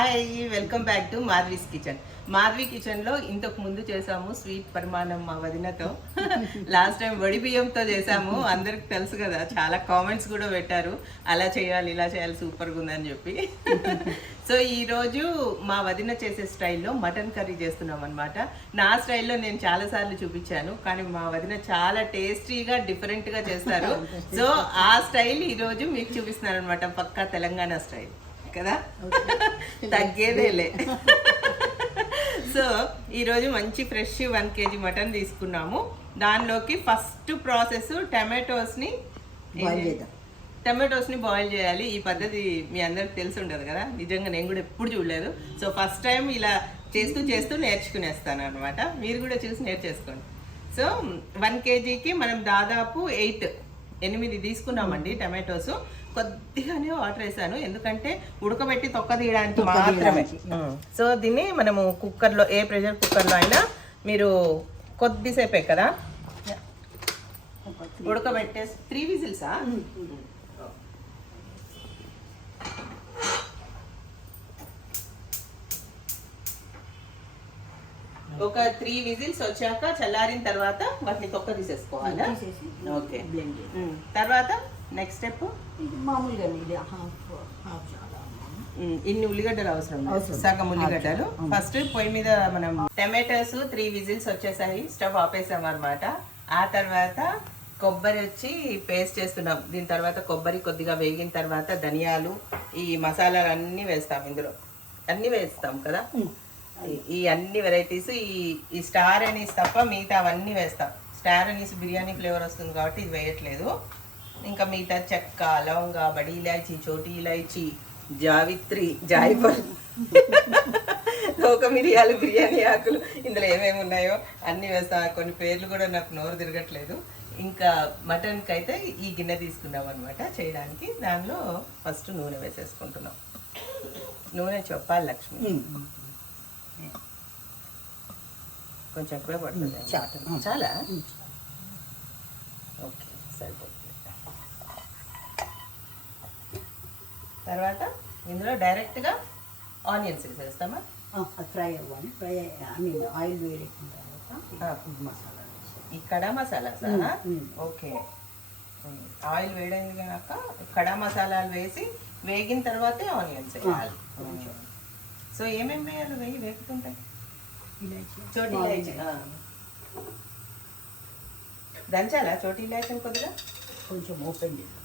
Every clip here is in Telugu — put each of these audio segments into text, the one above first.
Hi welcome back to Madhavi's kitchen. Madhavi కిచెన్లో ఇంతకు ముందు చేసాము స్వీట్ పరిమాణం మా వదినతో. లాస్ట్ టైం వడి బియ్యంతో చేసాము. అందరికి తెలుసు కదా చాలా కామెంట్స్ కూడా పెట్టారు. అలా చేయాలి ఇలా చేయాలి సూపర్గా ఉందని చెప్పి. సో ఈ రోజు మా వదిన చేసే స్టైల్లో మటన్ కర్రీ చేస్తున్నాం అనమాట నా స్టైల్లో నేను చాలా సార్లు చూపించాను కానీ మా వదిన చాలా టేస్టీగా డిఫరెంట్గా చేస్తారు. సో ఆ స్టైల్ ఈ రోజు మీకు చూపిస్తున్నాను అనమాట పక్కా తెలంగాణ స్టైల్. కదా? తగ్గేదేలే. సో ఈరోజు మంచి ఫ్రెష్ వన్ కేజీ మటన్ తీసుకున్నాము. దానిలోకి ఫస్ట్ ప్రాసెస్ టమాటోస్ని. టమాటోస్ని బాయిల్ చేయాలి. ఈ పద్ధతి మీ అందరికి తెలిసి ఉండదు కదా? నిజంగా నేను కూడా ఎప్పుడు చూడలేదు. సో ఫస్ట్ టైం ఇలా చేస్తూ చేస్తూ నేర్చుకునేస్తాను అనమాట మీరు కూడా చూసి నేర్చేసుకోండి. సో వన్ కేజీకి మనం దాదాపు ఎయిట్ ఎనిమిది తీసుకున్నామండి టమాటోస్. కొద్దిగానే వాటర్ వేసాను. ఎందుకంటే ఉడకబెట్టి తొక్క తీయడానికి మాత్రమే. సో దీన్ని మనము కుక్కర్లో ఏ ప్రెషర్ కుక్కర్లో అయినా మీరు కొద్దిసేపే కదా? ఉడకబెట్టే త్రీ విజిల్సా? ఒక త్రీ విజిల్స్ వచ్చాక చల్లారిన తర్వాత వాటిని తొక్క తీసేసుకోవాలా? తీసేసి ఓకే. తర్వాత నెక్స్ట్ స్టెప్ ఇది మామూలుగా ఇది హాఫ్ హాఫ్ చాలా ఇన్ని ఉల్లిగడ్డలు అవసరం. సగం ఉల్లిగడ్డలు. ఫస్ట్ పొయ్యి మీద మనం టమాటోస్ త్రీ విజిల్స్ వచ్చేసాయి. స్టవ్ ఆపేసాం అనమాట ఆ తర్వాత కొబ్బరి వచ్చి పేస్ట్ చేస్తున్నాం. దీని తర్వాత కొబ్బరి కొద్దిగా వేగిన తర్వాత ధనియాలు ఈ మసాలాలు అన్నీ వేస్తాం ఇందులో. అన్నీ వేస్తాం కదా? ఈ- ఈ అన్ని వెరైటీస్ ఈ ఈ స్టార్ అనీస్ తప్ప మిగతా అవన్నీ వేస్తాం. స్టార్ అనీస్ బిర్యానీ ఫ్లేవర్ వస్తుంది కాబట్టి ఇది వేయట్లేదు. ఇంకా మిగతా చెక్క లవంగ బడి ఇలాచి చోటి ఇలాచి జావిత్రి జాయిపల్ ఒక మిరియాలు బిర్యానీ ఆకులు. ఇందులో ఏమేమి ఉన్నాయో అన్ని వేస్తాం. కొన్ని పేర్లు కూడా నాకు నోరు తిరగట్లేదు. ఇంకా మటన్కి అయితే ఈ గిన్నె తీసుకున్నాం అనమాట చేయడానికి. దానిలో ఫస్ట్ నూనె వేసేసుకుంటున్నాం. నూనె చెప్పాలి లక్ష్మి. కొంచెం ఎక్కువే పడుతుంది. చాలు. చాలా ఓకే సరిపోతుంది తర్వాత ఇందులో డైరెక్ట్గా ఆనియన్స్ వేసేస్తామా ఫ్రై అవ్వాలి. ఫ్రై ఐ మీన్ ఆయిల్ వేడెక్కిన తర్వాత మసాలా వేసి. ఈ కడా మసాలా ఉమ్. ఓకే. ఆయిల్ వేడైంది కనుక కడా మసాలాలు వేసి వేగిన తర్వాతే ఆనియన్స్ వేయాలి. సో ఏమేమి వేయాలి? వేయి వేగుతుంటాయి. చోటి ఇలాచి. దంచాలా? చోటి ఇలాచి కొద్దిగా? కొంచెం ఓపెన్ చేద్దాం.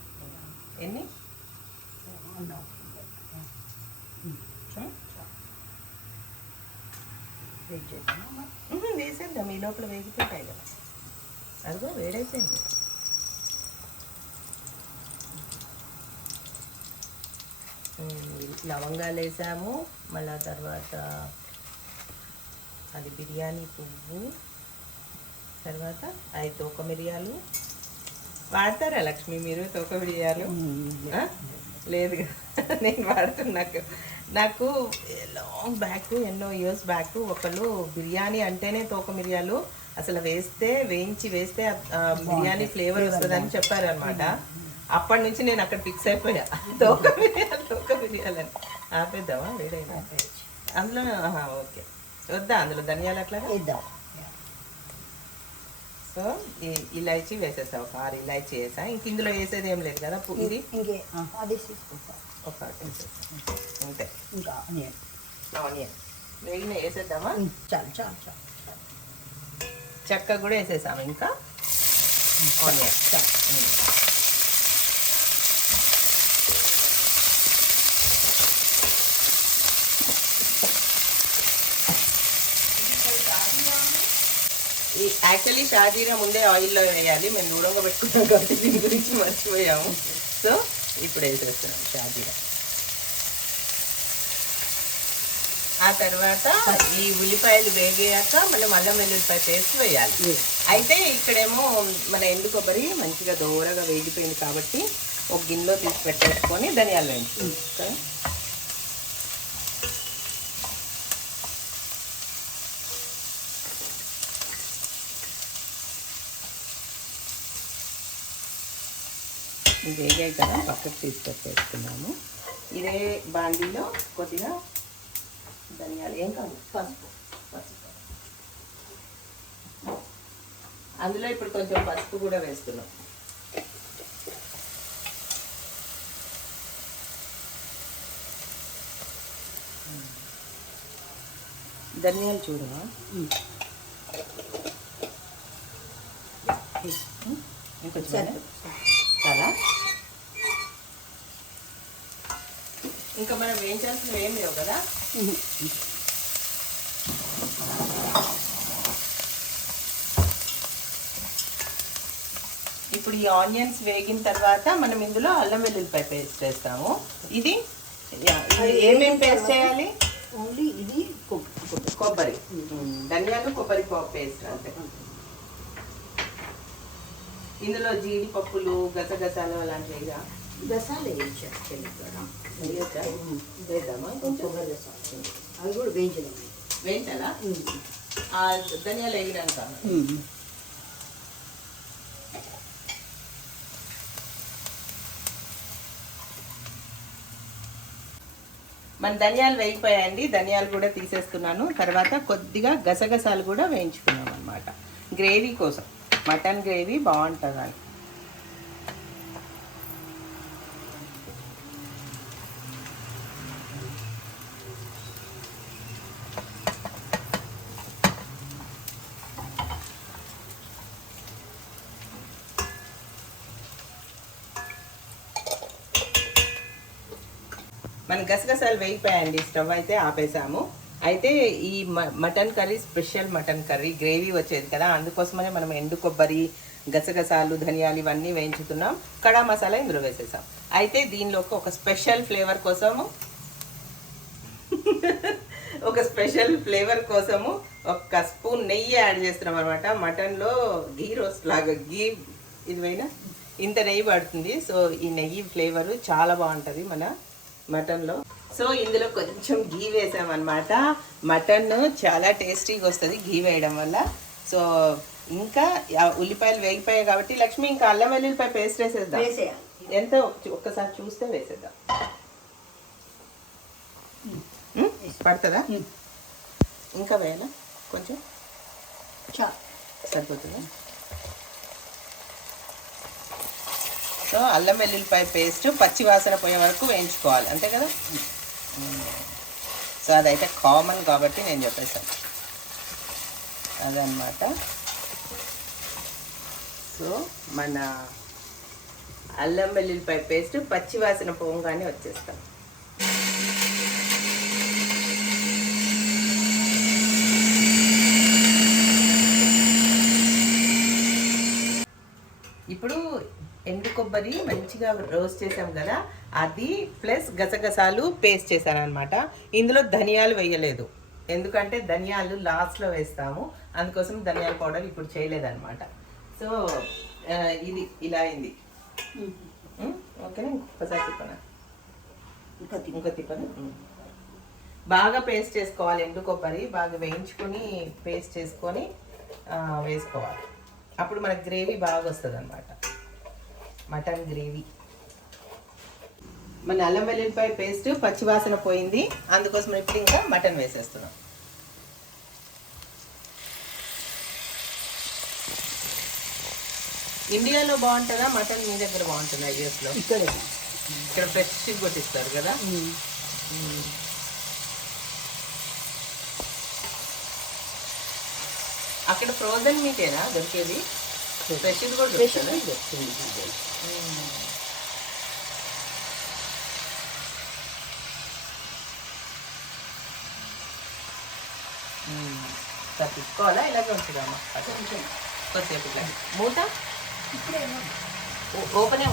ఎన్ని? వెయిట్ చేద్దామా ఉహు, వేసేద్దాం ఈ లోపల వేగుతుంటాయి కదా. అదిగో వేడైపోయింది. లవంగాలు వేసాము మళ్ళా తర్వాత అది బిర్యానీ పువ్వు తర్వాత అవి తోక మిరియాలు వాడతారా లక్ష్మి మీరు తోక మిరియాలు లేదు. నేను వాడుతున్నా నాకు. నాకు లాంగ్ బ్యాక్ ఎన్నో ఇయర్స్ బ్యాక్ ఒకళ్ళు బిర్యానీ అంటేనే తోక మిరియాలు అసలు వేస్తే వేయించి వేస్తే బిర్యానీ ఫ్లేవర్ వస్తుందని చెప్పారు అనమాట అప్పటి నుంచి నేను అక్కడ ఫిక్స్ అయిపోయా. తోక మిరియాలు తోక మిరియాలు అని ఆపేద్దామా వేడైనా అందులో ఓకే. వద్దా అందులో ధనియాలు వేద్దాం. సో ఇలాచీ వేసేసా ఒక ఆరు ఇలాచీ వేసా. ఇంక ఇందులో వేసేది ఏం లేదు కదా ఇది? ఒక. అంతే ఇంకా ఆనియన్. ఆనియన్. వేగిన వేసేద్దామా? చాలు చాలు చాలు. చెక్క కూడా వేసేసాము ఇంకా. ఆనియన్. చాలు యాక్చువల్లీ షాజీరా ముందే ఆయిల్లో వేయాలి. మేము దూరంగా పెట్టుకున్నాం కాబట్టి దీని గురించి మర్చిపోయాము. సో ఇప్పుడు వేసేస్తున్నాం షాజీరా. ఆ తర్వాత ఈ ఉల్లిపాయలు వేగాక మనం అల్లం వెల్లుల్లిపాయ పేస్ట్ వేయాలి. అయితే ఇక్కడేమో మన ఎండు కొబ్బరి మంచిగా దోరగా వేగిపోయింది కాబట్టి ఒక గిన్నెలో తీసి పెట్టేసుకొని ధనియాలు వేయించుకుంటాం వేగాయి కదా పక్కకు తీసి పెట్టేసుకున్నాము ఇదే బాండీలో కొద్దిగా ధనియాలు ఏం కాదు పసుపు. పసుపు. అందులో ఇప్పుడు కొంచెం పసుపు కూడా వేస్తున్నాం ధనియాలు చూడవా. ఇంకొంచెం. చాలా ఇంకా మనం వేయించాల్సినవి ఏం లేవు కదా. ఇప్పుడు ఈ ఆనియన్స్ వేగిన తర్వాత మనం ఇందులో అల్లం వెల్లుల్లిపాయ పేస్ట్ వేస్తాము ఇది? యా, ఇది ఏమేం పేస్ట్ చేయాలి? ఓన్లీ ఇది కొబ్బరి. ధనియాలు కొబ్బరి పేస్ట్ అంతే. ఇందులో జీడిపప్పులు గసగసాలు అలాంటివి గసాలు వేయించారు చెల్లిపోవడం వేయొచ్చా? వేద్దామా కొంచెం గసాలు అవి కూడా వేయించడం వేయించాలా ధనియాలు వేగినాక మన ధనియాలు వేగిపోయాయండి ధనియాలు కూడా తీసేస్తున్నాను. తర్వాత కొద్దిగా గసగసాలు కూడా వేయించుకున్నాం అనమాట గ్రేవీ కోసం. మటన్ గ్రేవీ బాగుంటుంది గసగసాలు వేగిపోయాయండి. స్టవ్ అయితే ఆపేసాము. అయితే ఈ mutton curry special mutton curry gravy వచ్చేది కదా. అందుకోసమనే మనం ఎండు కొబ్బరి గసగసాలు ధనియాలు ఇవన్నీ వేయించుతున్నాం కడా మసాలా ఇందులో వేసేసాం. అయితే దీనిలోకి ఒక స్పెషల్ ఫ్లేవర్ కోసము ఒక స్పెషల్ ఫ్లేవర్ కోసము ఒక స్పూన్ నెయ్యి యాడ్ చేస్తున్నాం అనమాట మటన్లో గీ రోస్ట్ లాగా గీ ఇది ఇంత నెయ్యి పడుతుంది. సో ఈ నెయ్యి ఫ్లేవర్ చాలా బాగుంటుంది మన మటన్లో. సో ఇందులో కొంచెం గీ వేసామన్నమాట. మటన్ చాలా టేస్టీగా వస్తుంది గీ వేయడం వల్ల. సో ఇంకా ఉల్లిపాయలు వేగిపోయాయి కాబట్టి లక్ష్మి ఇంకా అల్లం వెల్లుల్లిపాయ పేస్ట్ వేసేద్దాం. ఎంత ఒక్కసారి చూస్తే వేసేద్దాం. పడుతుందా. ఇంకా వేయాలా? కొంచెం? చా. సరిపోతుందా? సో అల్లం వెల్లుల్లిపాయ పేస్ట్ పచ్చి వాసన పోయే వరకు వేయించుకోవాలి. అంతే కదా? సో అదైతే కామన్ కాబట్టి నేను చెప్పేశాను. అదనమాట సో మన అల్లం వెల్లుల్లిపాయ పేస్ట్ పచ్చి వాసన పోగానే వచ్చేస్తాం ఇప్పుడు ఎండు కొబ్బరి మంచిగా రోస్ట్ చేసాం కదా అది ప్లస్ గసగసాలు పేస్ట్ చేశాను అనమాట ఇందులో ధనియాలు వేయలేదు. ఎందుకంటే ధనియాలు లాస్ట్లో వేస్తాము. అందుకోసం ధనియాల పౌడర్ ఇప్పుడు చేయలేదన్నమాట. సో ఇది ఇలా అయింది. ఓకేనా ఇంకొకసారి తిప్పనా? ఇంకా. ఇంకో తిప్పను. బాగా పేస్ట్ చేసుకోవాలి ఎండు కొబ్బరి బాగా వేయించుకొని పేస్ట్ చేసుకొని వేసుకోవాలి. అప్పుడు మనకి గ్రేవీ బాగా వస్తుంది అనమాట మటన్ గ్రేవీ. మన అల్లం వెల్లుల్లిపాయ పేస్ట్ పచ్చివాసన పోయింది. అందుకోసం ఇప్పుడు ఇంకా మటన్ వేసేస్తున్నాం. ఇండియాలో బాగుంటుందా? మటన్ మీ దగ్గర బాగుంటుందా యూఎస్లో ఇక్కడే. ఇక్కడ ఫ్రెష్ కొట్టిస్తారు కదా. అక్కడ ఫ్రోజన్ మీటేనా దొరికేది? ఫ్రెష్ కూడా స్పెషల్ దొరుకుతుందా? దొరుకుతుంది మ్మ్. ఇట్లా తిప్పుకోవాలా ఇలాగే కొంచెం. కొద్దిసేపు ఇట్లా మూత ఓపెనే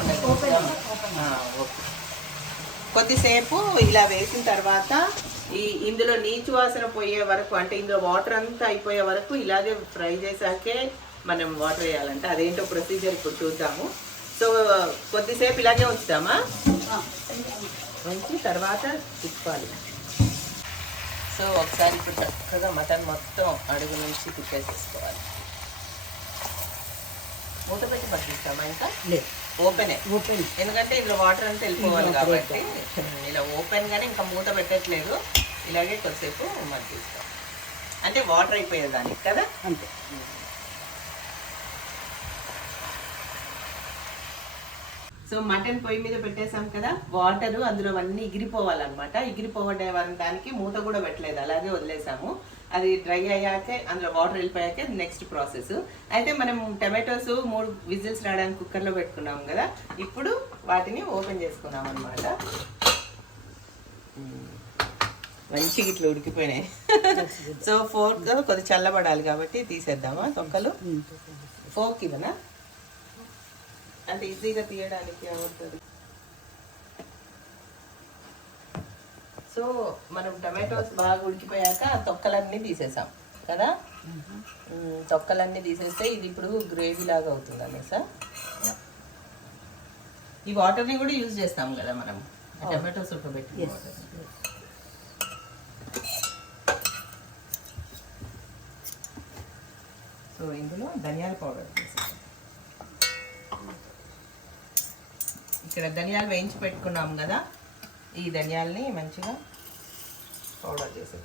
ఆ, ఓకే కొద్దిసేపు ఇలా వేసిన తర్వాత ఈ ఇందులో నీచు వాసన పోయే వరకు అంటే ఇందులో వాటర్ అంతా అయిపోయే వరకు ఇలాగే ఫ్రై చేశాకే మనం వాటర్ వేయాలంటే అదేంటో ప్రొసీజర్ ఇప్పుడు చూద్దాము. సో కొద్దిసేపు ఇలాగే ఉంచుతామా? ఉంచి తర్వాత తిప్పాలి. సో ఒకసారి ఇప్పుడు చక్కగా మటన్ మొత్తం అడుగు నుంచి తిప్పేసేసుకోవాలి. మూత పెట్టి పట్టిస్తామా ఇంకా? లేదు. ఓపెనే ఓపెన్ ఎందుకంటే ఇందులో వాటర్ అంతా వెళ్ళిపోవాలి కాబట్టి ఇలా ఓపెన్ గానే ఇంకా మూత పెట్టట్లేదు. ఇలాగే కొద్దిసేపు మగ్గిస్తాం. అంటే వాటర్ అయిపోయేదానికి కదా? అంతే. సో మటన్ పొయ్యి మీద పెట్టేసాం కదా వాటర్ అందులో అన్ని ఎగిరిపోవాలన్నమాట ఎగిరిపోవడానికి మూత కూడా పెట్టలేదు అలాగే వదిలేసాము. అది డ్రై అయ్యాకే అందులో వాటర్ వెళ్ళిపోయాకే నెక్స్ట్ ప్రాసెస్ అయితే మనం టమాటోస్ మూడు విజిల్స్ రావడానికి కుక్కర్లో పెట్టుకున్నాం కదా ఇప్పుడు వాటిని ఓపెన్ చేసుకున్నాం అనమాట మంచిగా ఇట్లా ఉడికిపోయినాయి. సో ఫోర్క్ కొద్ది చల్లబడాలి కాబట్టి తీసేద్దామా? తొక్కలు? ఫోర్క్ ఇవనా అంటే ఈజీగా తీయడానికి అవుతుంది సో మనం టమాటోస్ బాగా ఉడికిపోయాక తొక్కలన్నీ తీసేసాం కదా? తొక్కలన్నీ తీసేస్తే ఇది ఇప్పుడు గ్రేవీ లాగా అవుతుంది అనేసా ఈ వాటర్ని కూడా యూజ్ చేస్తాం కదా మనం. టమాటోస్ ఉడకబెట్టిన వాటర్ సో ఇందులో ధనియాల పౌడర్ వేసేసాం ఇక్కడ ధనియాలు వేయించి పెట్టుకున్నాం కదా ఈ ధనియాలని మంచిగా పౌడర్ చేసి.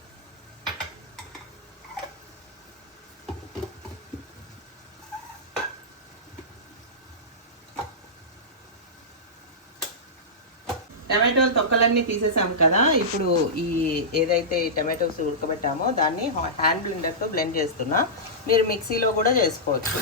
టమాటో తొక్కలన్నీ తీసేసాం కదా ఇప్పుడు ఈ ఏదైతే ఈ టమాటోస్ ఉడకబెట్టామో దాన్ని హ్యాండ్ బ్లెండర్తో బ్లెండ్ చేస్తున్నా. మీరు మిక్సీలో కూడా చేసుకోవచ్చు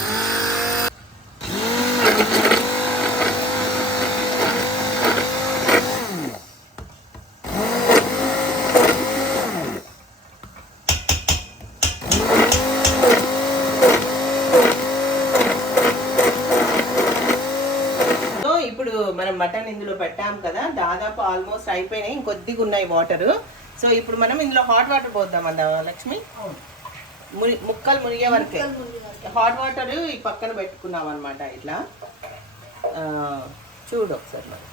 సో ఇప్పుడు మనం మటన్ ఇందులో పెట్టాం కదా దాదాపు ఆల్మోస్ట్ ఇంకొద్దిగా ఉన్నాయి వాటర్. సో ఇప్పుడు మనం ఇందులో హాట్ వాటర్ పోద్దాం అందా లక్ష్మి? మురి ముక్కలు మునిగే వరకే. హాట్ వాటర్ ఈ పక్కన పెట్టుకున్నాం అనమాట ఇట్లా. చూడు ఒకసారి మరి.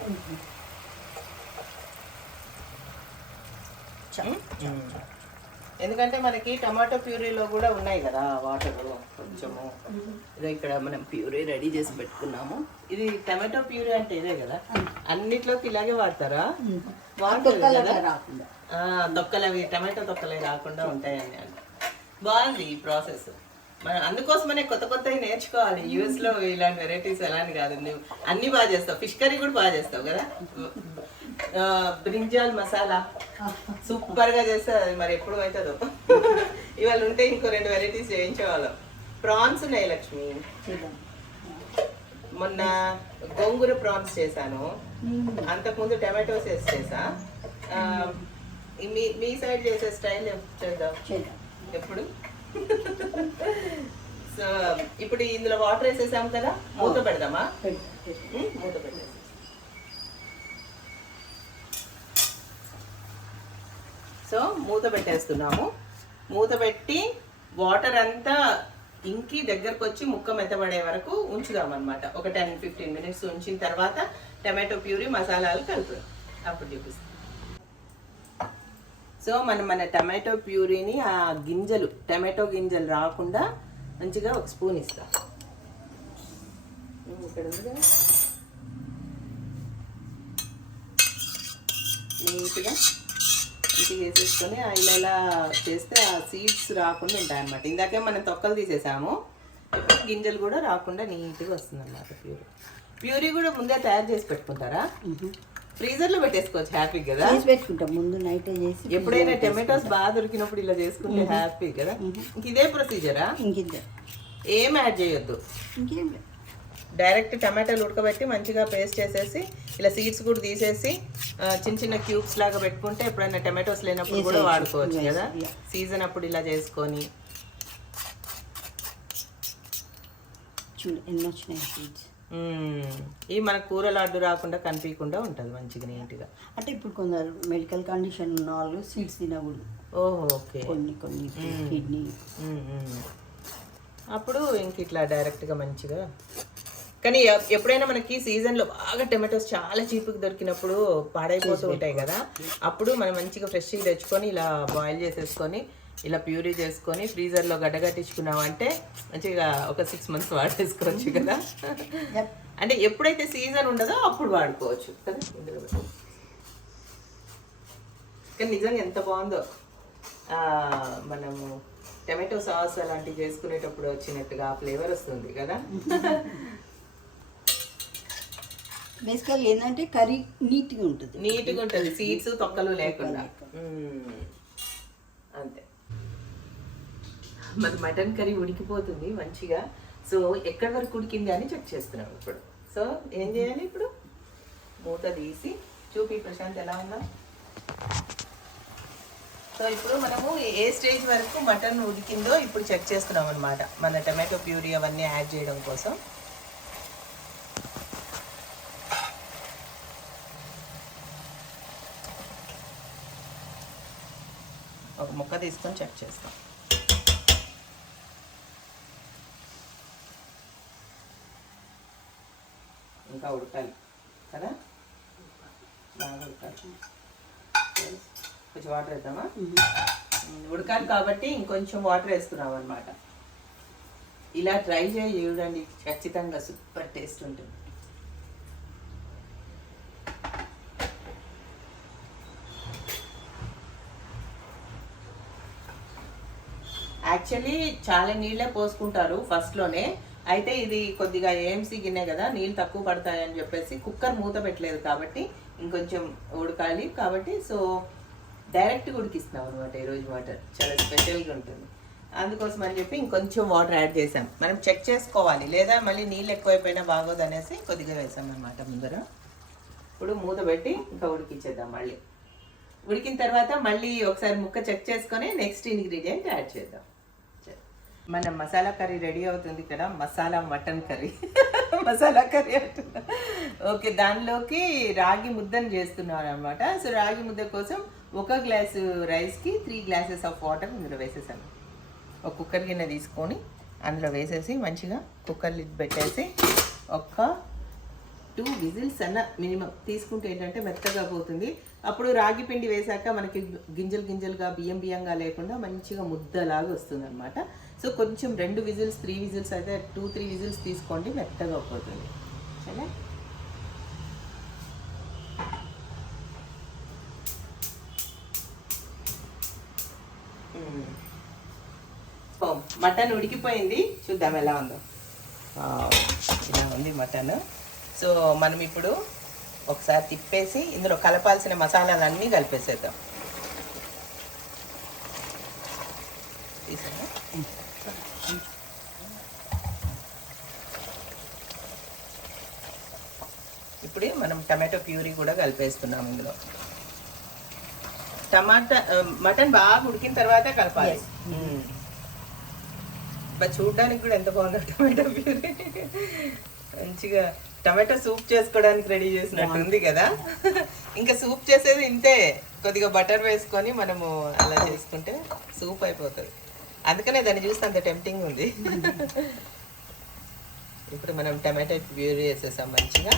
ఎందుకంటే మనకి టమాటో ప్యూరీలో కూడా ఉన్నాయి కదా వాటర్ కొంచెము. ఇదో ఇక్కడ మనం ప్యూరీ రెడీ చేసి పెట్టుకున్నాము. ఇది టమాటో ప్యూరీ అంటే ఇదే కదా? అన్నిట్లోకి ఇలాగే వాడతారా? కదా? ఆ, తొక్కలు అవి టమాటో తొక్కలు అవి రాకుండా ఉంటాయని అంట బాగుంది ఈ ప్రాసెస్. మనం అందుకోసమనే కొత్త కొత్తవి నేర్చుకోవాలి. యూఎస్లో ఇలాంటి వెరైటీస్ ఎలా అని కాదు. నువ్వు అన్ని బాగా చేస్తావు. ఫిష్ కర్రీ కూడా బాగా చేస్తావు కదా? బ్రింజాల్ మసాలా. సూపర్గా చేస్తే అది మరి ఎప్పుడు అవుతుందో. ఇవాళ ఉంటే ఇంకో రెండు వెరైటీస్ చేయించేవాళ్ళం. ప్రాన్స్ ఉన్నాయి లక్ష్మి. మొన్న గోంగూర ప్రాన్స్ చేశాను. అంతకుముందు టమాటోస్ వేసి చేసా. మీ మీ సైడ్ చేసే స్టైల్ చేద్దాం. ఎప్పుడు? సో ఇప్పుడు ఇందులో వాటర్ వేసేసాం కదా? మూత పెడదామా? మూత పెట్టేసి సో మూత పెట్టేస్తున్నాము. మూత పెట్టి వాటర్ అంతా ఇంకి దగ్గరకు వచ్చి ముక్క మెత్తబడే వరకు ఉంచుదాం అనమాట ఒక టెన్ ఫిఫ్టీన్ మినిట్స్ ఉంచిన తర్వాత టమాటో ప్యూరీ మసాలాలు కలుపుదాం అప్పుడు చూపిస్తాం. సో మనం మన టమాటో ప్యూరీని ఆ గింజలు టమాటో గింజలు రాకుండా మంచిగా ఒక స్పూన్ ఇస్తాం. ఇక్కడ ఉంది కదా. నీట్గా ఇంటికి వేసేసుకొని ఇలా ఇలా చేస్తే ఆ సీడ్స్ రాకుండా ఉంటాయి అన్నమాట ఇందాకే మనం తొక్కలు తీసేసాము. ఇప్పుడు గింజలు కూడా రాకుండా నీట్గా వస్తుంది అన్నమాట ప్యూరీ. ప్యూరీ కూడా ముందే తయారు చేసి పెట్టుకుంటారా? ఫ్రీజర్లో పెట్టేసుకోవచ్చు హ్యాపీ కదా? పెట్టుకుంటాం. ముందు నైట్ చేసి ఎప్పుడైనా టమాటోస్ బాగా దొరికినప్పుడు ఇలా చేసుకుంటే హ్యాపీ కదా? ఇంక ఇదే ప్రొసీజరా ఇంకిద్ద ఏం యాడ్ చేయొద్దు? ఇంకేం లేదు. డైరెక్ట్ టమాటాలు ఉడకబెట్టి మంచిగా పేస్ట్ చేసేసి ఇలా సీడ్స్ కూడా తీసేసి చిన్న చిన్న క్యూబ్స్ లాగా పెట్టుకుంటే ఎప్పుడైనా టమాటోస్ లేనప్పుడు కూడా వాడుకోవచ్చు కదా. సీజన్ అప్పుడు ఇలా చేసుకొని. ఈ మన కూరలు అడ్డు రాకుండా కనిపించకుండా ఉంటుంది మంచిగా నీట్గా. అంటే ఇప్పుడు కొందరు మెడికల్ కండిషన్ ఉన్న వాళ్ళు సీడ్స్ తినకూడదు. ఓహో ఓకే. కొన్ని కొన్ని కిడ్నీ. అప్పుడు ఇంక ఇట్లా డైరెక్ట్గా మంచిగా కానీ ఎప్పుడైనా మనకి సీజన్లో బాగా టమాటోస్ చాలా చీప్గా దొరికినప్పుడు పాడైపోతూ ఉంటాయి కదా. అప్పుడు మనం మంచిగా ఫ్రెష్గా తెచ్చుకొని ఇలా బాయిల్ చేసేసుకొని ఇలా ప్యూరీ చేసుకొని ఫ్రీజర్లో గడ్డగట్టించుకున్నామంటే మంచిగా ఒక సిక్స్ మంత్స్ వాడేసుకోవచ్చు కదా. అంటే ఎప్పుడైతే సీజన్ ఉండదో అప్పుడు వాడుకోవచ్చు కదా. కానీ నిజంగా ఎంత బాగుందో మనము టమాటో సాస్ అలాంటివి చేసుకునేటప్పుడు వచ్చినట్టుగా ఆ ఫ్లేవర్ వస్తుంది కదా. బేసికల్ ఏంటంటే కర్రీ నీట్గా ఉంటుంది. నీట్గా ఉంటుంది. సీడ్స్ తొక్కలు లేకుండా. అంతే. మరి మటన్ కర్రీ ఉడికిపోతుంది మంచిగా. సో ఎక్కడి వరకు ఉడికింది అని చెక్ చేస్తున్నాం ఇప్పుడు. సో ఏం చేయాలి ఇప్పుడు? మూత తీసి చూపి ప్రశాంత్ ఎలా ఉందా? సో ఇప్పుడు మనము ఏ స్టేజ్ వరకు మటన్ ఉడికిందో ఇప్పుడు చెక్ చేస్తున్నాం అనమాట మన టమాటో ప్యూరీ అవన్నీ యాడ్ చేయడం కోసం. ఒక ముక్క తీసుకొని చెక్ చేస్తాం. ఇంకా ఉడకాలి కదా? బాగా ఉడకాలి. కొంచెం వాటర్ వేద్దామా? ఉడకాలి కాబట్టి ఇంకొంచెం వాటర్ వేస్తున్నాం అనమాట ఇలా ట్రై చేయి చూడండి. ఖచ్చితంగా సూపర్ టేస్ట్ ఉంటుంది. యాక్చువల్లీ చాలా నీళ్ళే పోసుకుంటారు ఫస్ట్లోనే అయితే ఇది కొద్దిగా ఏఎంసీ గిన్నె కదా నీళ్ళు తక్కువ పడతాయని చెప్పేసి కుక్కర్ మూత పెట్టలేదు కాబట్టి ఇంకొంచెం ఉడకాలి కాబట్టి సో డైరెక్ట్గా ఉడికిస్తున్నాం అనమాట ఈరోజు వాటర్. చాలా స్పెషల్గా ఉంటుంది. అందుకోసం అని చెప్పి ఇంకొంచెం వాటర్ యాడ్ చేసాం మనం చెక్ చేసుకోవాలి. లేదా మళ్ళీ నీళ్ళు ఎక్కువైపోయినా బాగోదు అనేసి కొద్దిగా వేసాం అనమాట ముందర. ఇప్పుడు మూత పెట్టి ఇంకా ఉడికించేద్దాం మళ్ళీ. ఉడికిన తర్వాత మళ్ళీ ఒకసారి ముక్క చెక్ చేసుకొని నెక్స్ట్ ఇంగ్రీడియంట్ యాడ్ చేద్దాం. మన మసాలా కర్రీ రెడీ అవుతుంది ఇక్కడ masala mutton curry. Masala curry అంటున్నా. ఓకే దానిలోకి రాగి ముద్దను చేస్తున్నాను అనమాట సో రాగి ముద్ద కోసం ఒక గ్లాసు రైస్కి త్రీ గ్లాసెస్ ఆఫ్ వాటర్ ఇందులో వేసేసాను. ఒక కుక్కర్ గిన్నె తీసుకొని అందులో వేసేసి మంచిగా కుక్కర్ లిడ్ పెట్టేసి ఒక్క టూ విజిల్స్ అన్న మినిమం తీసుకుంటే ఏంటంటే మెత్తగా పోతుంది. అప్పుడు రాగి పిండి వేశాక మనకి గింజలు గింజలుగా బియ్యం బియ్యంగా లేకుండా మంచిగా ముద్దలాగా వస్తుంది అనమాట సో కొంచెం రెండు విజిల్స్ త్రీ విజిల్స్ అయితే టూ త్రీ విజిల్స్ తీసుకోండి మెత్తగా పోతుంది. సరే మటన్ ఉడికిపోయింది. చూద్దాం ఎలా ఉందో. ఇలా ఉంది మటన్. సో మనం ఇప్పుడు ఒకసారి తిప్పేసి ఇందులో కలపాల్సిన మసాలాలన్నీ కలిపేసేద్దాం. ఇప్పుడు మనం టమాటో ప్యూరీ కూడా కలిపేస్తున్నాం ఇందులో. టమాటా మటన్ బాగా ఉడికిన తర్వాత కలపాలి. చూడడానికి కూడా ఎంత బాగుందో టమాటో ప్యూరీ. మంచిగా టమాటో సూప్ చేసుకోవడానికి రెడీ చేసినట్టు ఉంది కదా. ఇంకా సూప్ చేసేది ఇంతే. కొద్దిగా బటర్ వేసుకొని మనము అలా చేసుకుంటే సూప్ అయిపోతుంది. అందుకనే దాన్ని చూస్తే అంత టెంప్టింగ్ ఉంది. ఇప్పుడు మనం టమాటో ప్యూరీ వేసేసాం మంచిగా.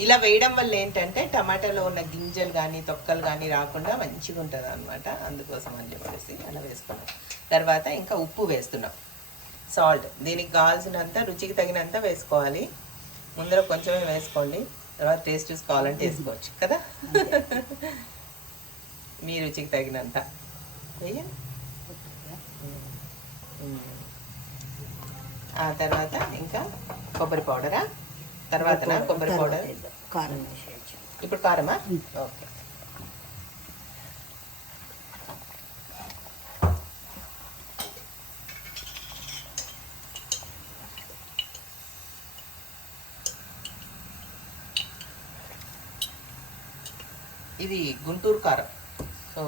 ఇలా వేయడం వల్ల ఏంటంటే టమాటాలో ఉన్న గింజలు కానీ తొక్కలు కానీ రాకుండా మంచిగా ఉంటుంది అనమాట అందుకోసం అని చెప్పేసి అలా వేసుకున్నాం. తర్వాత ఇంకా ఉప్పు వేస్తున్నాం. సాల్ట్ దీనికి కావాల్సినంత రుచికి తగినంత వేసుకోవాలి. ముందర కొంచెమే వేసుకోండి. తర్వాత టేస్ట్ చూసుకోవాలంటే వేసుకోవచ్చు. కదా? మీ రుచికి తగినంత. వెయ్యండి ఆ తర్వాత ఇంకా కొబ్బరి పౌడరా? తర్వాతనా కొబ్బరి పౌడర్? కారం ఇప్పుడు కారమా? ఓకే. ఇది గుంటూరు కారం. సో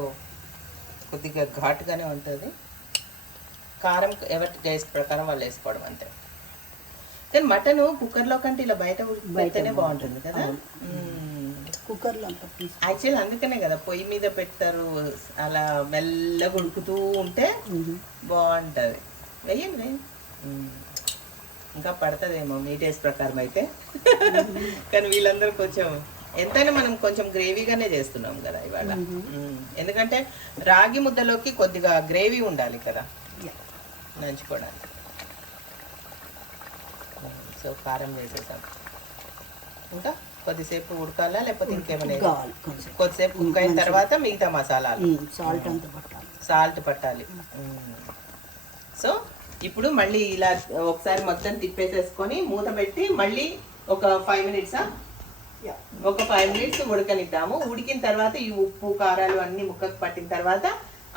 కొద్దిగా ఘాటుగానే ఉంటుంది. కారం ఎవరి టేస్ట్ ప్రకారం వాళ్ళు వేసుకోవడం అంతే. కానీ మటన్ కుక్కర్లో కంటే ఇలా బయట ఉడికితేనే బాగుంటుంది. కదా. కుక్కర్లో యాక్చువల్ అందుకనే కదా పొయ్యి మీద పెడతారు అలా మెల్లగా ఉడుకుతూ ఉంటే బాగుంటుంది. వెయ్యండి వెయ్యండి. ఇంకా పడుతుందేమో మీ టేస్ట్ ప్రకారం అయితే. కానీ వీళ్ళందరూ కొంచెం ఎంతైనా మనం కొంచెం గ్రేవీగానే చేస్తున్నాం కదా ఇవాళ. ఎందుకంటే రాగి ముద్దలోకి కొద్దిగా గ్రేవీ ఉండాలి కదా. నంచుకోవడానికి. సో కారం వేసేసాం ఇంకా కొద్దిసేపు ఉడకాలా లేకపోతే ఇంకేమైనా కొద్దిసేపు కుక్ అయిన తర్వాత మిగతా మసాలాలు. సాల్ట్ అంతా పట్టాలి. సాల్ట్ పట్టాలి. సో ఇప్పుడు మళ్ళీ ఇలా ఒకసారి మొత్తం తిప్పేసేసుకొని మూత పెట్టి మళ్ళీ ఒక ఫైవ్ మినిట్సా ఒక ఫైవ్ మినిట్స్ ఉడకనిద్దాము. ఉడికిన తర్వాత ఈ ఉప్పు కారాలు అన్ని ముక్కకు పట్టిన తర్వాత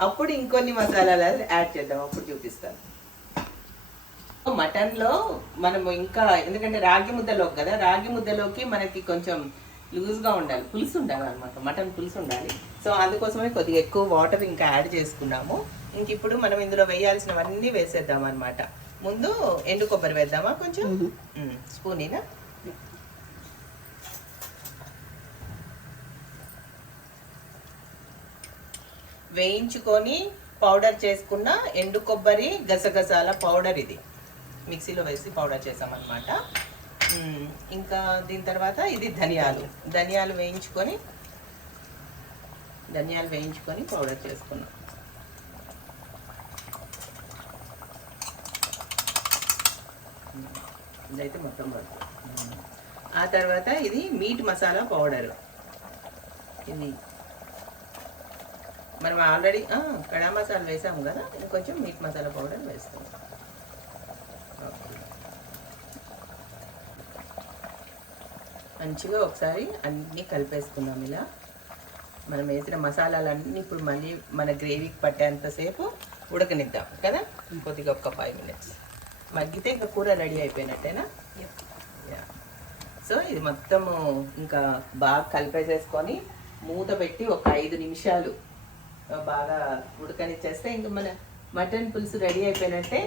అప్పుడు ఇంకొన్ని మసాలాలు యాడ్ చేద్దాం. అప్పుడు చూపిస్తాను. మటన్లో మనం ఇంకా ఎందుకంటే రాగి ముద్దలోకి కదా రాగి ముద్దలోకి మనకి కొంచెం లూజ్గా ఉండాలి పులుసు ఉండాలి అనమాట మటన్ పులుసు ఉండాలి. సో అందుకోసమే కొద్దిగా ఎక్కువ వాటర్ ఇంకా యాడ్ చేసుకున్నాము. ఇంక ఇప్పుడు మనం ఇందులో వేయాల్సినవన్నీ వేసేద్దాం అనమాట ముందు ఎండు కొబ్బరి వేద్దామా కొంచెం? స్పూనీనా? వేయించుకొని పౌడర్ చేసుకున్న ఎండు కొబ్బరి గసగసాల పౌడర్ ఇది. మిక్సీలో వేసి పౌడర్ చేసామన్నమాట. ఇంకా దీని తర్వాత ఇది ధనియాలు. ధనియాలు వేయించుకొని ధనియాలు వేయించుకొని పౌడర్ చేసుకున్నాం. ఇదైతే మొత్తం వద్దు ఆ తర్వాత ఇది మీట్ మసాలా పౌడర్. ఇది మనం ఆల్రెడీ కడా మసాలా వేసాము కదా కొంచెం మీట్ మసాలా పౌడర్ వేస్తాం మంచిగా ఒకసారి అన్నీ కలిపేసుకుందాం ఇలా. మనం వేసిన మసాలాలన్నీ ఇప్పుడు మళ్ళీ మన గ్రేవీకి పట్టేంతసేపు ఉడకనిద్దాం కదా? కొద్దిగా ఒక ఫైవ్ మినిట్స్ మగ్గితే ఇంకా కూర రెడీ అయిపోయినట్టేనా? యా. సో ఇది మొత్తము ఇంకా బాగా కలిపేసేసుకొని మూత పెట్టి ఒక ఐదు నిమిషాలు బాగా ఉడకనిచ్చేస్తే ఇంకా మన మటన్ పులుసు రెడీ అయిపోయినట్టే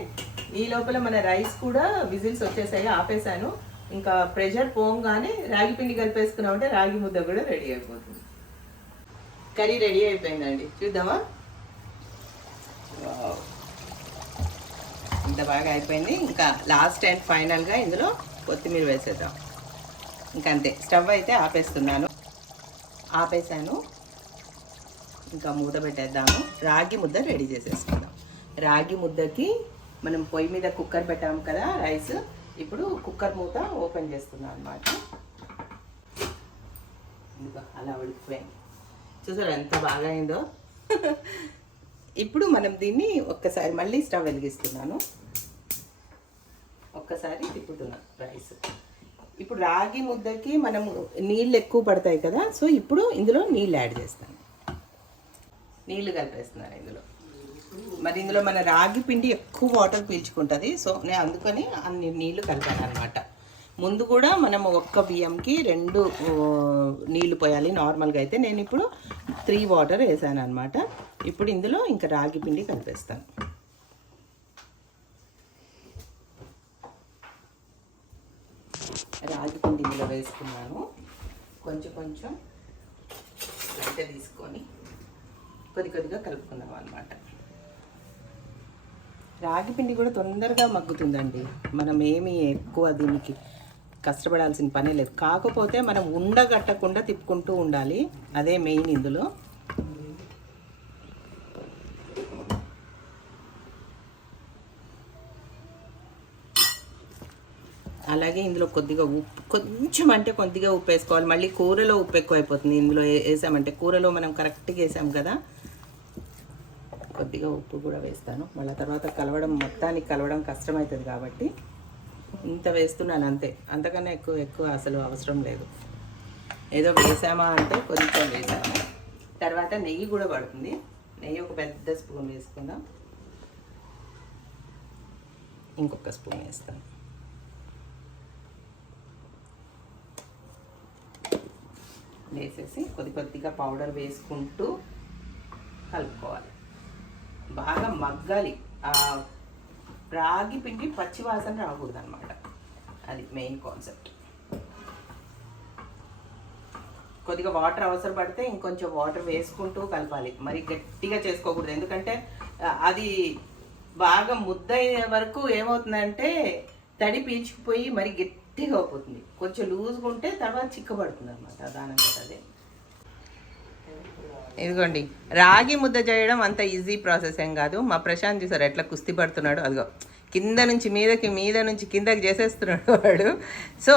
ఈ లోపల మన రైస్ కూడా విజిల్స్ వచ్చేసాయి ఆపేసాను ఇంకా ప్రెషర్ పోగానే రాగి పిండి కలిపేసుకున్నామంటే రాగి ముద్ద కూడా రెడీ అయిపోతుంది. కర్రీ రెడీ అయిపోయిందండి. చూద్దామా? ఇంత బాగా అయిపోయింది. ఇంకా లాస్ట్ అండ్ ఫైనల్గా ఇందులో కొత్తిమీర వేసేద్దాం. ఇంకంతే. స్టవ్ అయితే ఆపేస్తున్నాను. ఆపేసాను ఇంకా మూత పెట్టేద్దాము. రాగి ముద్ద రెడీ చేసేసుకుందాం. రాగి ముద్దకి మనం పొయ్యి మీద కుక్కర్ పెట్టాము కదా రైస్. ఇప్పుడు కుక్కర్ మూత ఓపెన్ చేస్తున్నాం అనమాట అలా ఉడికిపోయింది. చూసారు ఎంత బాగా అయిందో ఇప్పుడు మనం దీన్ని ఒక్కసారి మళ్ళీ స్టవ్ వెలిగిస్తున్నాను. ఒక్కసారి తిప్పుతున్నాను రైస్. ఇప్పుడు రాగి ముద్దకి మనము నీళ్ళు ఎక్కువ పడతాయి కదా సో ఇప్పుడు ఇందులో నీళ్ళు యాడ్ చేస్తాను. నీళ్ళు కలిపేస్తున్నాను ఇందులో. మరి ఇందులో మన రాగి పిండి ఎక్కువ వాటర్ పీల్చుకుంటుంది. సో నేను అందుకని అన్ని నీళ్ళు కలిపాను అనమాట ముందు కూడా మనం ఒక్క బియ్యంకి రెండు నీళ్ళు పోయాలి. నార్మల్గా అయితే నేను ఇప్పుడు త్రీ వాటర్ వేసాను అనమాట ఇప్పుడు ఇందులో ఇంకా రాగి పిండి కలిపేస్తాను. రాగి పిండి ఇందులో వేసుకున్నాను. కొంచెం కొంచెం లైట్ తీసుకొని కొద్ది కొద్దిగా కలుపుకుందాం అనమాట రాగి పిండి కూడా తొందరగా మగ్గుతుందండి. మనం ఏమి ఎక్కువ దీనికి కష్టపడాల్సిన పనే లేదు. కాకపోతే మనం ఉండగట్టకుండా తిప్పుకుంటూ ఉండాలి. అదే మెయిన్ ఇందులో. అలాగే ఇందులో కొద్దిగా ఉప్పు కొంచెం అంటే కొద్దిగా ఉప్పు వేసుకోవాలి. మళ్ళీ కూరలో ఉప్పు ఎక్కువ అయిపోతుంది ఇందులో ఏ- వేసామంటే కూరలో మనం కరెక్ట్గా వేసాం కదా. కొద్దిగా ఉప్పు కూడా వేస్తాను. మళ్ళీ తర్వాత కలవడం మొత్తానికి కలవడం కష్టమవుతుంది కాబట్టి ఇంత వేస్తున్నాను అంతే. అంతకన్నా ఎక్కువ ఎక్కువ అసలు అవసరం లేదు. ఏదో వేసామా అంటే కొంచెం వేసాము తర్వాత నెయ్యి కూడా పడుతుంది. నెయ్యి ఒక పెద్ద స్పూన్ వేసుకుందాం. ఇంకొక స్పూన్ వేస్తాను. వేసేసి కొద్ది కొద్దిగా పౌడర్ వేసుకుంటూ కలుపుకోవాలి. బాగా మగ్గాలి. ఆ రాగి పిండి పచ్చి వాసన రాకూడదు అనమాట అది మెయిన్ కాన్సెప్ట్. కొద్దిగా వాటర్ అవసరం పడితే ఇంకొంచెం వాటర్ వేసుకుంటూ కలపాలి. మరి గట్టిగా చేసుకోకూడదు. ఎందుకంటే అది బాగా ముద్ద అయ్యే వరకు ఏమవుతుందంటే తడి పీల్చుకుపోయి మరి గట్టిగా అయిపోతుంది కొంచెం లూజ్గా ఉంటే తర్వాత చిక్కబడుతుంది అనమాట దానంతా అదే. ఇదిగోండి రాగి ముద్ద చేయడం అంత ఈజీ ప్రాసెస్ ఏం కాదు. మా ప్రశాంత్ చూసారు ఎట్లా కుస్తీ పడుతున్నాడు? అదిగో కింద నుంచి మీదకి మీద నుంచి కిందకి చేసేస్తున్నాడు వాడు. సో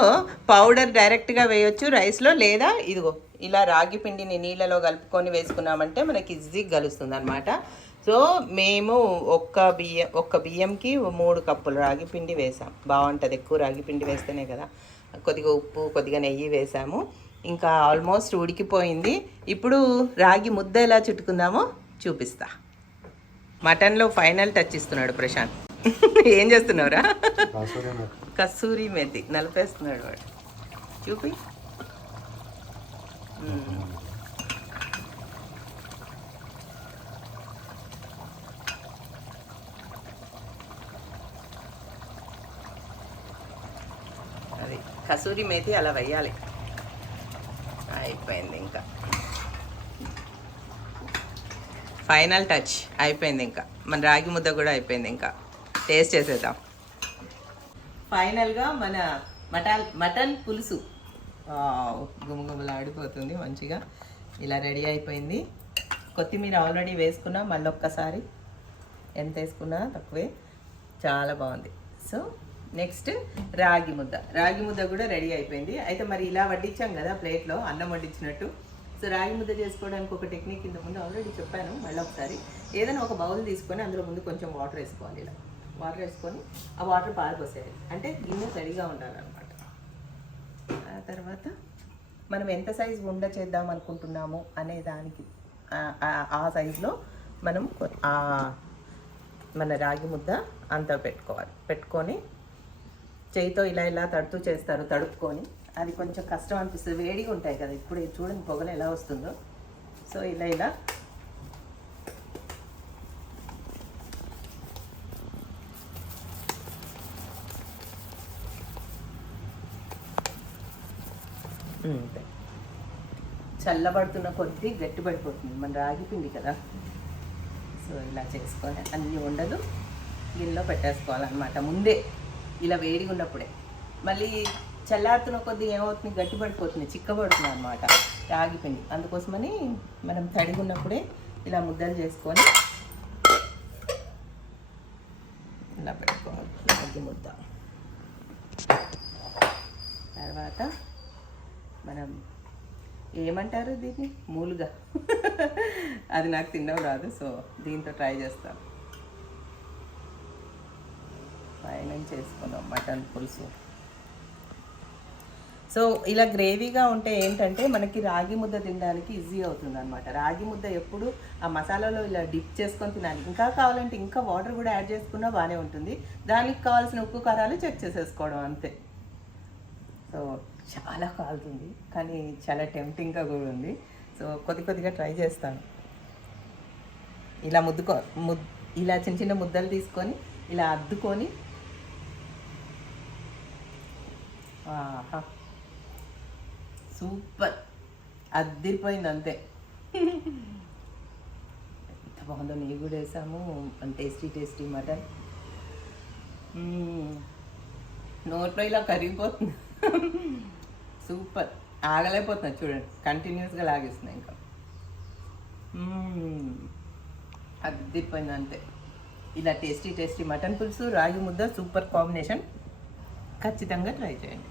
పౌడర్ డైరెక్ట్గా వేయొచ్చు రైస్లో లేదా ఇదిగో ఇలా రాగి పిండిని నీళ్ళలో కలుపుకొని వేసుకున్నామంటే మనకి ఈజీగా కలుస్తుంది అనమాట సో మేము ఒక్క బియ్యం ఒక్క బియ్యంకి మూడు కప్పులు రాగి పిండి వేసాం. బాగుంటుంది ఎక్కువ రాగి పిండి వేస్తేనే కదా. కొద్దిగా ఉప్పు కొద్దిగా నెయ్యి వేసాము. ఇంకా ఆల్మోస్ట్ ఉడికిపోయింది. ఇప్పుడు రాగి ముద్ద ఎలా చుట్టుకుందామో చూపిస్తా. మటన్లో ఫైనల్ టచ్ ఇస్తున్నాడు ప్రశాంత్. ఏం చేస్తున్నావురా? కస్తూరి మెతి. నలిపేస్తున్నాడు వాడు. చూపి. అది కసూరి మేతి అలా వెయ్యాలి. అయిపోయింది ఇంకా. ఫైనల్ టచ్ అయిపోయింది ఇంకా. మన రాగి ముద్ద కూడా అయిపోయింది ఇంకా. టేస్ట్ చేసేద్దాం. ఫైనల్గా మన మటన్ మటన్ పులుసు. గుమగుమలాడిపోతుంది మంచిగా. ఇలా రెడీ అయిపోయింది. కొత్తిమీర ఆల్రెడీ వేసుకున్నా మళ్ళీ ఒక్కసారి ఎంత వేసుకున్నా తక్కువే. చాలా బాగుంది. సో నెక్స్ట్ రాగి ముద్ద. రాగి ముద్ద కూడా రెడీ అయిపోయింది. అయితే మరి ఇలా వడ్డించాం కదా ప్లేట్లో అన్నం వడ్డించినట్టు. సో రాగి ముద్ద చేసుకోవడానికి ఒక టెక్నిక్ ఇంత ముందు ఆల్రెడీ చెప్పాను మళ్ళీ ఒకసారి. ఏదైనా ఒక బౌల్ తీసుకొని అందులో ముందు కొంచెం వాటర్ వేసుకోవాలి ఇలా. వాటర్ వేసుకొని ఆ వాటర్ పారిపోసేయాలి అంటే గిన్నె తడిగా ఉండాలన్నమాట. ఆ తర్వాత మనం ఎంత సైజు ఉండ చేద్దాం అనుకుంటున్నాము అనే దానికి ఆ- సైజులో మనం మన రాగి ముద్ద అంతా పెట్టుకోవాలి. పెట్టుకొని చేయితో ఇలా ఇలా తడుతూ చేస్తారు తడుపుకొని. అది కొంచెం కష్టం అనిపిస్తుంది. వేడిగా ఉంటాయి కదా ఇప్పుడు చూడండి పొగలు ఎలా వస్తుందో. సో ఇలా ఇలా. చల్లబడుతున్న కొద్దీ గట్టిపడిపోతుంది మన రాగి పిండి కదా. సో ఇలా చేసుకొని అన్ని ఉండలు గిన్నెలో పెట్టేసుకోవాలన్నమాట. ముందే ఇలా వేడిగా ఉన్నప్పుడే. మళ్ళీ చల్లారుతున్న కొద్దిగా ఏమవుతుంది? గట్టిపడిపోతుంది చిక్కబడుతుంది అనమాట రాగిపిండి. అందుకోసమని మనం తడిగా ఉన్నప్పుడే ఇలా ముద్దలు చేసుకొని ఇలా పెట్టుకోవాలి. రాగి ముద్ద. తర్వాత మనం ఏమంటారు దీన్ని? మూలుగా. అది నాకు తినడం రాదు సో దీంతో ట్రై చేస్తాను. పైన చేసుకుందాం మటన్ పులుసు. సో ఇలా గ్రేవీగా ఉంటే ఏంటంటే మనకి రాగి ముద్ద తినడానికి ఈజీ అవుతుంది అనమాట రాగి ముద్ద ఎప్పుడు ఆ మసాలాలో ఇలా డిప్ చేసుకొని తినాలి. ఇంకా కావాలంటే ఇంకా వాటర్ కూడా యాడ్ చేసుకున్నా బాగానే ఉంటుంది. దానికి కావాల్సిన ఉప్పు కారాలు చెక్ చేసేసుకోవడం అంతే. సో చాలా కాలుతుంది కానీ చాలా టెంప్టింగ్గా కూడా ఉంది. సో కొద్ది కొద్దిగా ట్రై చేస్తాను. ఇలా ముద్దుకో ముద్ ఇలా చిన్న చిన్న ముద్దలు తీసుకొని ఇలా అద్దుకొని ఆహా. సూపర్. అద్దిరిపోయింది అంతే. ఎంత బాగుందో నెయ్యి కూడా వేసాము. Tasty tasty mutton. నోట్లో ఇలా కరిగిపోతుంది. సూపర్. ఆగలేకపోతున్నా చూడండి. కంటిన్యూస్గా లాగేస్తున్నా ఇంకా. అద్దిపోయింది అంతే. ఇలా టేస్టీ టేస్టీ మటన్ పులుసు రాగి ముద్ద సూపర్ కాంబినేషన్. ఖచ్చితంగా ట్రై చేయండి.